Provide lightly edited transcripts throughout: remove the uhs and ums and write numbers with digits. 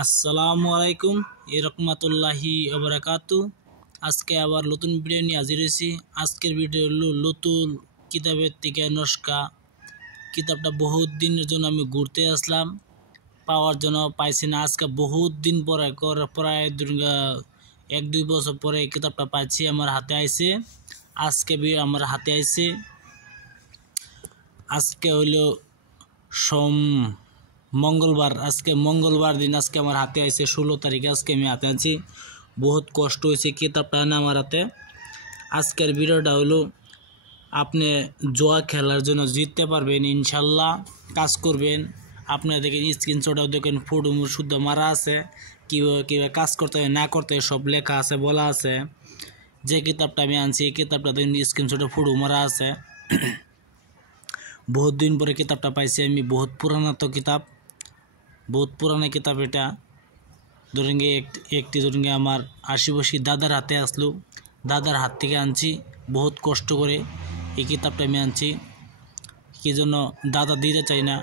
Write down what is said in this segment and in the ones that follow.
আসসালামু আলাইকুম রহমতুল্লাহি ওবারাকাতু। আজকে আবার নতুন ভিডিও নিয়ে হাজির হয়েছি। আজকের ভিডিও হলো লতুল কিতাবের থেকে নস্কা। কিতাবটা বহুত দিনের জন্য আমি ঘুরতে আসলাম, পাওয়ার জন্য পাইছি না। আজকে বহুত দিন পরে প্রায় 1-2 বছর পরে এই কিতাবটা পাইছি, আমার হাতে আইছে। আজকে আমার হাতে আইছে। আজকে হইলো মঙ্গলবার, আজকে মঙ্গলবার দিন। আজকে আমার হাতে আছে 16 তারিখে, আজকে আমি হাতে আছি। বহুত কষ্ট হয়েছে কিতাবটা না আমার হাতে। আজকের ভিডিওটা হলো আপনি জুয়া খেলার জন্য জিততে পারবেন ইনশাল্লাহ। কাজ করবেন, আপনারা দেখেন স্ক্রিনশটও দেখেন, ফটো শুদ্ধ মারা আছে, কীভাবে কাজ করতে হয় না করতে হয় সব লেখা আছে, বলা আছে। যে কিতাবটা আমি আনছি এই কিতাবটা দেখেন স্ক্রিনশটে ফটো মারা আছে। বহুত দিন পরে কিতাবটা পাইছি আমি, বহুত পুরানো তো কিতাব, বহুত পুরানো কিতাব এটা। ধরেন একটি ধরেন আমার আশিপাশি দাদার হাতে আসলো, দাদার হাত থেকে আনছি বহুত কষ্ট করে। এই কিতাবটা আমি আনছি কি জন্য, দাদা দিতে চাই না,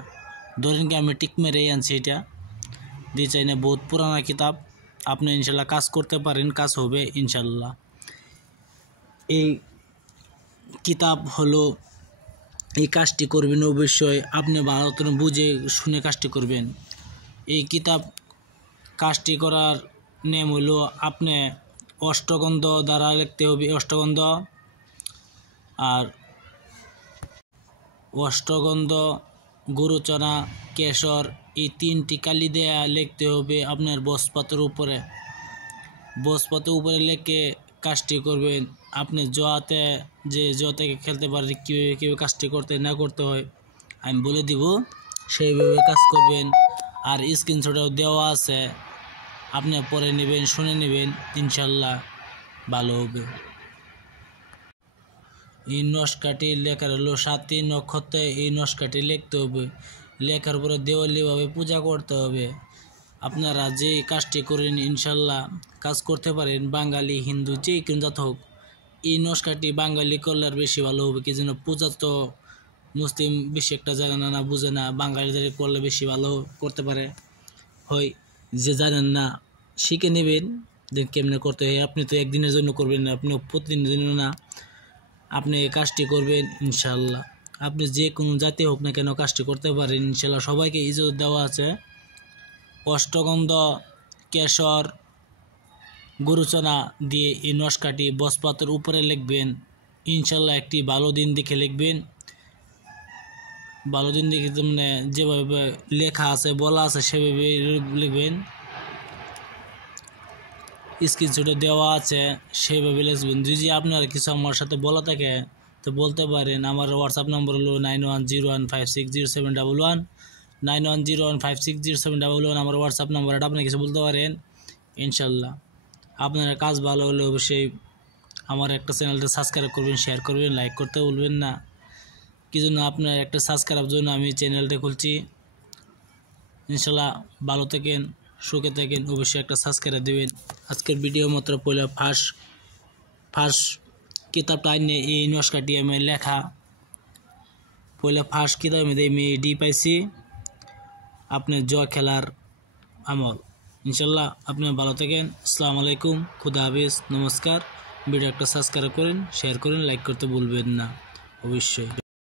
ধরেন আমি টিক মেরেই আনছি, এটা দিতে চাই না। বহুত পুরানো কিতাব, আপনি ইনশাল্লাহ কাজ করতে পারেন, কাজ হবে ইনশাল্লাহ। এই কিতাব হলো, এই কাজটি করবেন অবশ্যই আপনি ভালো করে বুঝে শুনে কাজটি করবেন। এই কিতাব কাজটি করার নেম হলো আপনি অষ্টগন্ধ দ্বারা লিখতে হবে, অষ্টগন্ধ আর অষ্টগন্ধ, গুরুচনা, কেশর, এই 3টি কালি দেয়া লিখতে হবে আপনার বসপাতের উপরে। বসপাতের উপরে লিখে কাজটি করবেন। আপনি জোয়াতে থেকে খেলতে পারেন, কীভাবে কাজটি করতে না করতে হয় আমি বলে দিব, সেইভাবে কাজ করবেন। আর স্ক্রিনশটও দেওয়া আছে, আপনি পরে নেবেন, শুনে নেবেন, ইনশাল্লাহ ভালো হবে। এই নস্কাটি লেখার হলো 7টি নক্ষত্রে এই নস্কাটি লিখতে হবে। লেখার পরে দেওয়ালিভাবে পূজা করতে হবে। আপনারা যে কাজটি করেন ইনশাল্লাহ কাজ করতে পারেন, বাঙালি হিন্দু যে কোনো জাত হোক। এই নস্কাটি বাঙালি করলে আর বেশি ভালো হবে, কি যেন পূজা তো মুসলিম বেশি একটা জানে না, বুঝে না, বাঙালিদের করলে বেশি ভালো করতে পারে। হয় যে জানেন না শিখে নেবেন যে কেমনে করতে হয়। আপনি তো একদিনের জন্য করবেন না, আপনি প্রতিদিনের জন্য না, আপনি এই কাজটি করবেন ইনশাল্লাহ। আপনি যে কোনো জাতি হোক না কেন কাজটি করতে পারেন ইনশাল্লাহ। সবাইকে ইজ্জত দেওয়া আছে। অষ্টগন্ধ, কেশর, গুরুচনা দিয়ে এই নস্কাটি বসপাতের উপরে লিখবেন ইনশাল্লাহ। একটি ভালো দিন দেখে লিখবেন, ভালো দিন দেখে মানে যেভাবে লেখা আছে বলা আছে সেভাবে লিখবেন। স্ক্রিনশটে দেওয়া আছে সেভাবে লিখবেন। যদি আপনার কিছু আমার সাথে বলা থাকে তো বলতে পারেন। আমার হোয়াটসঅ্যাপ নম্বর হলো 9101560711 9101560711 আমার হোয়াটসঅ্যাপ নম্বর। এটা আপনি কিছু বলতে পারেন ইনশাল্লাহ। আপনার কাজ ভালো হলে অবশ্যই আমার একটা চ্যানেলটা সাবস্ক্রাইব করবেন, শেয়ার করবেন, লাইক করতে বলবেন না। কি জন্য আপনার একটা সাবস্ক্রাইব জন্য আমি চ্যানেলটা খুলছি। ইনশাল্লাহ ভালো থাকেন, সুখে থাকেন, অবশ্যই একটা সাবস্ক্রাইব দেবেন। আজকের ভিডিও মাত্র পয়লা ফার্স্ট কিতাবটা আইনে এই নস্কাটি আমি লেখা, পয়লা ফার্স্ট কিতাব আমি ডি পাইছি আপনার জুয়া খেলার আমল। ইনশাল্লাহ আপনি ভালো থাকেন। আসসালামু আলাইকুম, খুদা হাফেজ, নমস্কার। ভিডিও একটা সাবস্ক্রাইব করেন, শেয়ার করেন, লাইক করতে ভুলবেন না অবশ্যই।